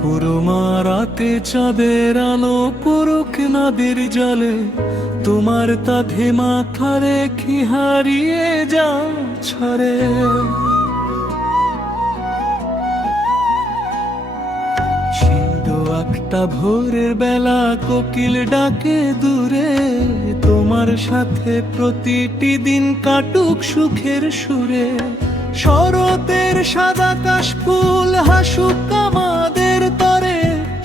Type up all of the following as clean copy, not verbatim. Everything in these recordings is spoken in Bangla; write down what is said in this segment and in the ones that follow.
পুরোমা রাতে চাঁদের আলো পড়ুক নদীর জলে, তোমার তাধে মাথা রেখে হারিয়ে যাও ছড়ে। একটা ভোরের বেলা কোকিল ডাকে দূরে, তোমার সাথে প্রতিটি দিন কাটুক সুখের সুরে। শরতের সাদা কাশফুল হাসুক আমাদের তরে,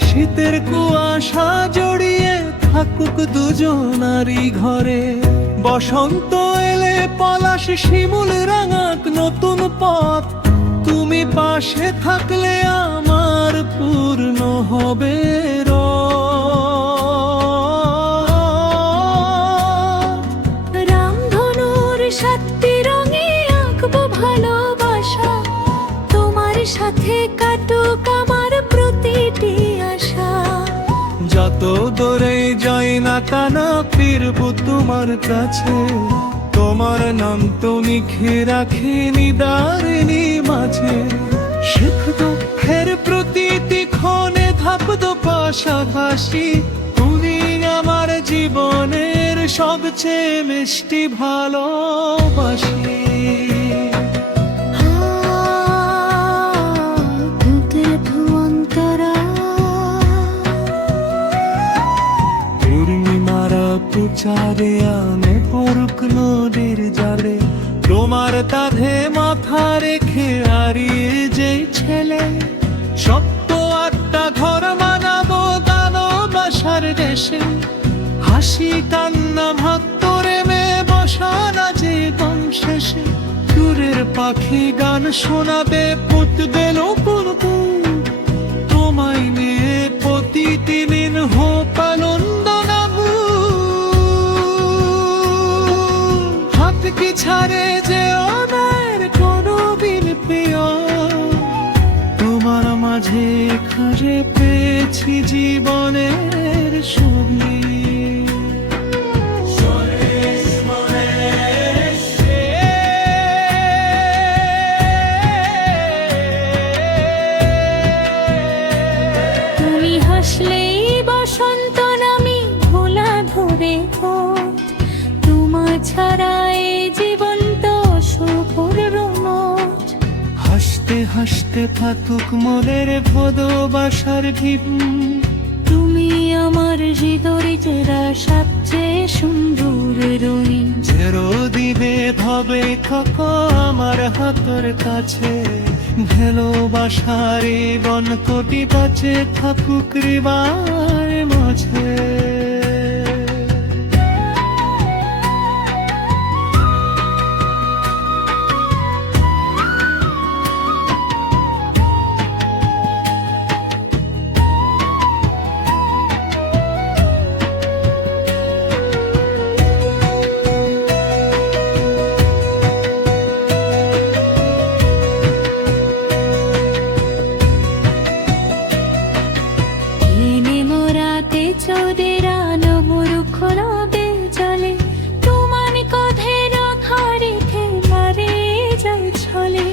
শীতের কুয়াশা জড়িয়ে থাকুক দুজনারই ঘরে। বসন্ত এলে পলাশ শিমুল রাঙাক নতুন পথ, তুমি পাশে থাকলে আমার পূর্ণ হবে রামধনুর 7টি রঙে আঁকবো ভালোবাসা, তোমার সাথে কাটুক আমার প্রতিটি আশা। যত দূরে যাই না কেন ফিরবো তোমার কাছে, তোমার নাম তো লিখে রাখি নিদারিণী মাঝে। শিখবো ফের প্রতিটি ক্ষণে থাকতো পাশাপাশি, তুমি আমার জীবনের সবচেয়ে মিষ্টি ভালোবাসি। পূর্ণিমারা পুচারে আনে পড়ুক নদীর জলে, তোমার তাধে মাথা রেখে হারিয়ে যে ছেলে। সপ্ত 8টা ঘর মানাবো ভালোবাসার দেশে, হাসি কান্না ভাত্তরে মে বসানা জীবন শেষে। দূরের পাখি গান শোনাবে পুতবে নতুন ফুল, তোমায় নিয়ে প্রতিটি দিন হোক আনন্দ নাবু। হাত কি ছাড়ে যে অনার কোনো দিন প্রিয়, তোমার মাঝে খুঁজে পেয়েছি জীবনের ছবি। তুমি হাসলেই বসন্ত নামি ভোলা ধরে পথ, তোমার ছাড়া এই জীবন তো সুপূর্ণ মোট। হাসতে হাসতে থাকুক মনের ভালোবাসার ভিত, তুমি আমার হৃদয়ের সবচেয়ে সুন্দর রঙিন। চিরদিনে ভাবে থাকো আমার হাতের কাছে, ভালোবাসার বন কোটি বাঁচে থাকুক হৃদয়ের মাঝে। চৌদের আলো মুরুখ রবে জলে, তোমার কথে রাখা রেখে মারে যাই ছলে।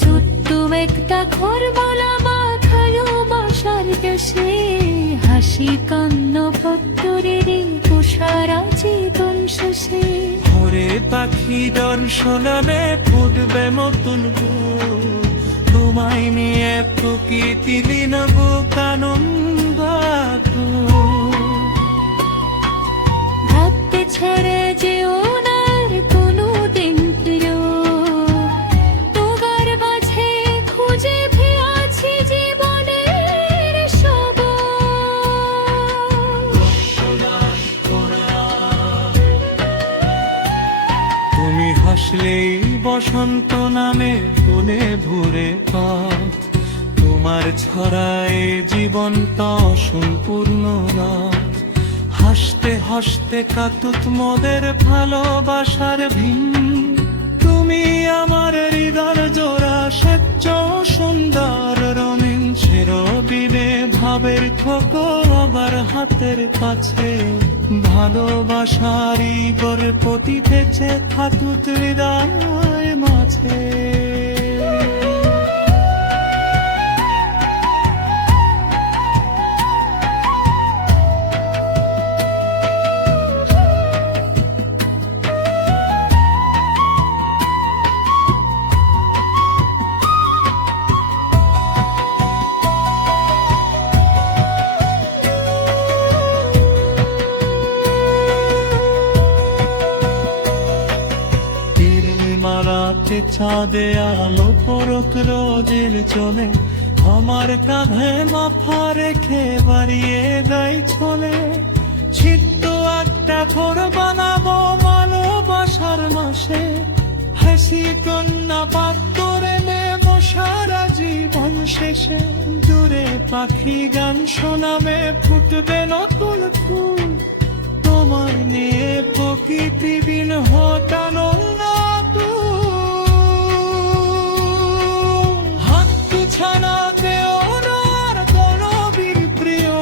ছোট্ট একটা ঘর বলা বাঁধালো বাসার দেশে, হাসি কান্ন পত্তরের তুষারা জীবন শেষে। ভোরে পাখি দর্শনে ফুটবে নতুন ফুল, তোমায় নিয়ে প্রকৃতি দিন বুক আনন্দ। ভাবতে ছেড়ে যে ওনার কোনো দিন প্রিয়, তোমার মাঝে খুঁজে পেয়েছি জীবনের সব। তুমি হাসলেই বসন্ত নামে বনে ভরে পথ, তোমার ছড়ায় জীবন তো সম্পূর্ণ রাত। হাসতে হাসতে কাতুত মোদের ভালোবাসার ভিন, তুমি আমার হৃদয় জোড়া স্বচ্ছ সুন্দর রঙিন। চিরদিনে ভাবের খোকো আবার হাতের কাছে, ভালোবাসারই গড়ে প্রতি বেঁচে থাকুক হৃদয় মাঝে। চাঁদে আলো পরক রোদের চলে, আমার কাঁধে মাথা রেখে বাড়িয়ে দেয় চলে। ছিট্ট একটা ঘর বানাবো ভালোবাসার মাসে, হাসি কন্যা পাত্তরে নেব সারা জীবন শেষে। দূরে পাখি গান শোনাবে, ফুটবে নতুন ফুল, তোমার নিয়ে প্রকৃতি বিন হতানো না হাত ছানাতেও আর গণবীর প্রিয়,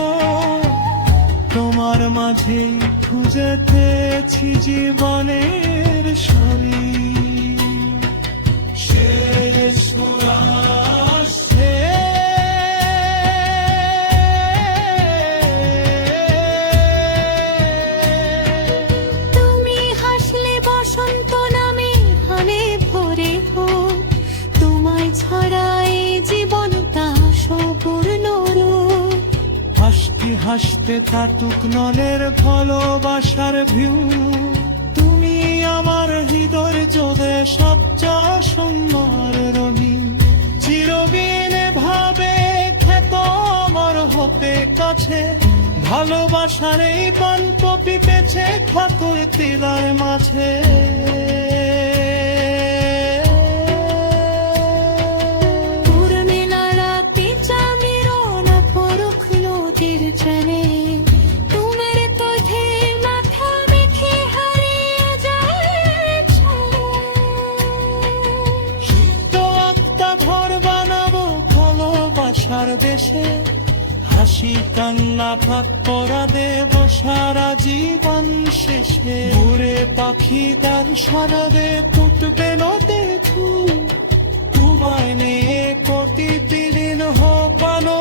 তোমার মাঝে খুঁজে পেয়েছি জীবনের শরী। শেষ আসছে, তুমি হাসলে বসন্ত নামে হালে ভরে হোক, তোমায় ছাড়া এই জীবনটা সম্পূর্ণ রূপ। হাসতে হাসতে কাটুক নলের ভালোবাসার ভিউ, তুমি আমার হৃদয় জোরে সবচেয়ে সুন্দর রবি। চিরবিনে ভাবে খ্যাত আমার হতে কাছে, ভালোবাসার এই পান্প পিপেছে খাতুর তিলার মাঝে। পূর্ণিমা রাতে চাঁদেরও না পরখ নদীর চলে, তোমার কাঁধে মাথা রেখে হারিয়ে যায় তো একটা ঘর বানাবো ভালোবাসার দেশে, হাসি কান্না থাক পরা দেব সারা জীবন শেষে। উড়ে পাখি গান শোনাবে, ফুটবে নদে ফুল, তোমায় নিয়ে প্রতিদিন হোক আলো